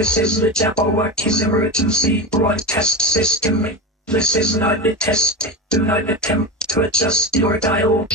This is the Jabberwocky's emergency broadcast system. This is not a test. Do not attempt to adjust your dial.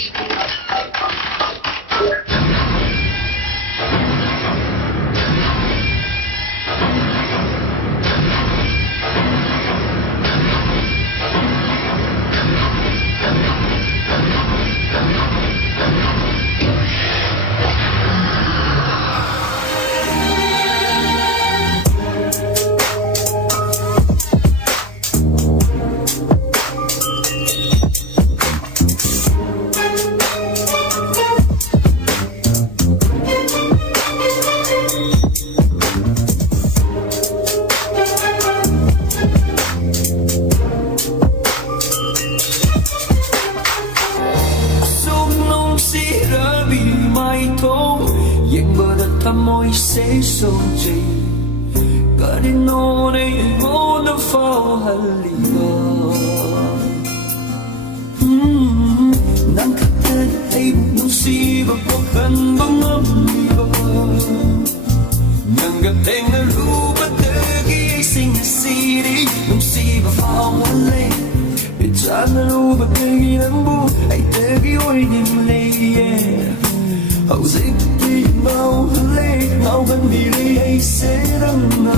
Say so J Gadi no ne mo na fall haliga Nang kapit ay nusiba po kan bangam liba Nang gateng na lupa tagi ay singasiri Nusiba fawale Bitsa na lupa tagi ng bu ay tagi oy nimlay Howzik di mau halay Mau gan dili ay serang na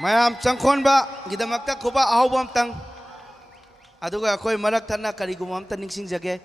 Mayam Changkhonba gidamakta kuba ahobam tang aduga akoy marak thana karigumam ta ningsing jage